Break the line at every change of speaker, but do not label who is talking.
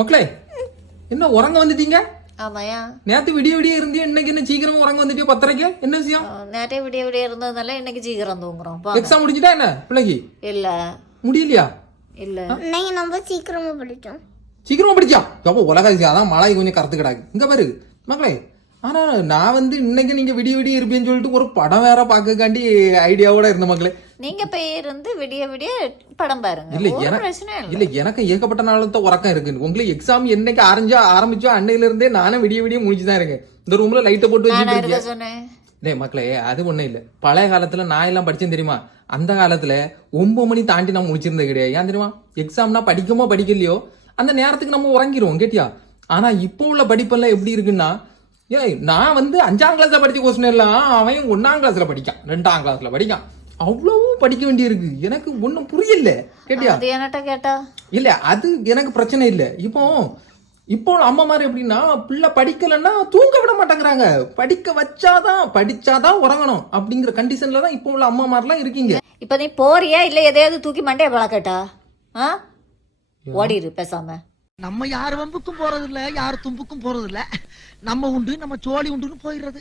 மக்களே என்ன உறங்க வந்துட்டீங்க?
ஆமாயா.
நேத்து விடிய விடிய இருந்தே இன்னைக்கு என்ன சீக்கிரம் உறங்க வந்துட்டியோ பத்தரைக்கு? என்ன விஷயம்?
நேற்றே விடிய விடிய இருந்ததுனால இன்னைக்கு சீக்கிரம் தூங்குறோம்.
எக்ஸாம் முடிஞ்சுட்டா என்ன பிள்ளைக்கு?
இல்ல.
முடியலையா?
இல்ல.
இன்னைக்கு நம்ம சீக்கிரமா படிச்சோம்.
சீக்கிரமா படிச்சா அப்போ உலக அதான் மழை கொஞ்சம் கருத்து கிடாக்கு இங்க பாரு மக்களே ஆனா நான் வந்து இன்னைக்கு நீங்க விடிய விடிய இருப்பேன்னு சொல்லிட்டு ஒரு படம் வேற பார்க்கக்காண்டி ஐடியாவோட இருந்த மக்களே.
நீங்க போய் இருந்து விடிய விடிய படம் பாருங்க.
இல்ல எனக்கு
இல்ல.
எனக்கு ஏகப்பட்ட நாளத்த உறக்கம் இருக்கு. உங்களுக்கு எக்ஸாம் என்னைக்கு ஆரம்பிச்சா ஆரம்பிச்சோ அன்னையில இருந்தே நானே விடிய விடிய முடிச்சுதான் இருக்கேன். இந்த ரூம்ல லைட்டை போட்டு வச்சுட்டு மக்களே அது ஒண்ணும் இல்ல. பழைய காலத்துல நான் எல்லாம் படிச்சேன் தெரியுமா? அந்த காலத்துல ஒன்பது மணி தாண்டி நான் முடிச்சிருந்தது கிடையாது. ஏன் தெரியுமா? எக்ஸாம்னா படிக்கமோ படிக்கலையோ அந்த நேரத்துக்கு நம்ம உறங்கிருவோம் கேட்டியா? ஆனா இப்போ உள்ள படிப்பெல்லாம் எப்படி இருக்குன்னா ஏய் நான் வந்து அஞ்சாம் கிளாஸ்ல படிச்ச கொஸ்டின் எல்லாம் அவன் ஒன்னாம் கிளாஸ்ல படிக்கான். ரெண்டாம் கிளாஸ்ல படிக்கான். அவ்வளவு படிக்க வேண்டியிருக்கு. எனக்கு ஒன்றும் புரியல. கேட்டியா?
அது என்னட்ட கேட்டா?
இல்ல அது எனக்கு பிரச்சனை இல்ல. இப்போ இப்போ அம்மா மாதிரி எப்படின்னா பிள்ளை படிக்கலைன்னா தூங்க விட மாட்டேங்கிறாங்க. படிக்க வச்சாதான் படிச்சாதான் உறங்கணும் அப்படிங்கிற கண்டிஷன்ல தான் இப்போ உள்ள அம்மா மாதிரிலாம் இருக்கீங்க.
இப்ப நீ போறியா? இல்ல எதையாவது தூக்கி மண்டைய பழக்கட்டா ஆ? ஓடிரு பேசாம.
நம்ம யார் வம்புக்கும் போறது இல்ல யார் தும்புக்கும் போறது இல்ல நம்ம உண்டு நம்ம சோழி உண்டுன்னு போயிடுறது.